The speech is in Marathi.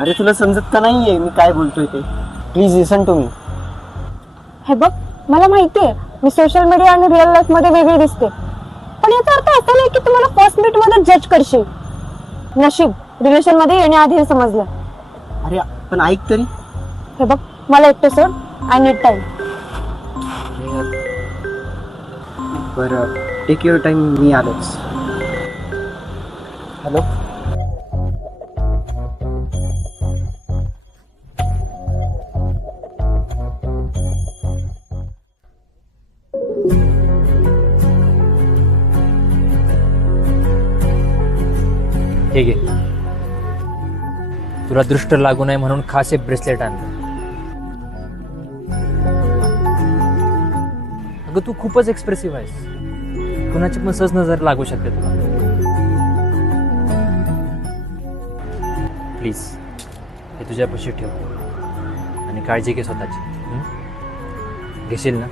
अरे तुला समजत का नाहीये मी काय बोलतोय ते? Please listen to me. हे बघ, मला माहितीये मी सोशल मीडिया आणि रिअल लाईफ मध्ये वेगळी दिसते, पण याचा अर्थ असा नाही की तुम्हाला फर्स्ट मीट मध्ये जज करशील. नशीब रिलेशन मध्ये येण्याआधी हे समजलं. अरे पण ऐक तरी. हे बघ, मला एकटे सोड. I need time. बरं, टेक युअर टाइम, मी आलोच. हॅलो. हे घे, तुला दृष्ट लागू नये म्हणून खास एक ब्रेसलेट आणलं. अगं तू खूपच एक्सप्रेसिव्ह आहेस, कुणाची पण सहज नजर लागू शकते तुला. प्लीज हे तुझ्यापाशी ठेव आणि काळजी घे स्वतःची. घेशील ना?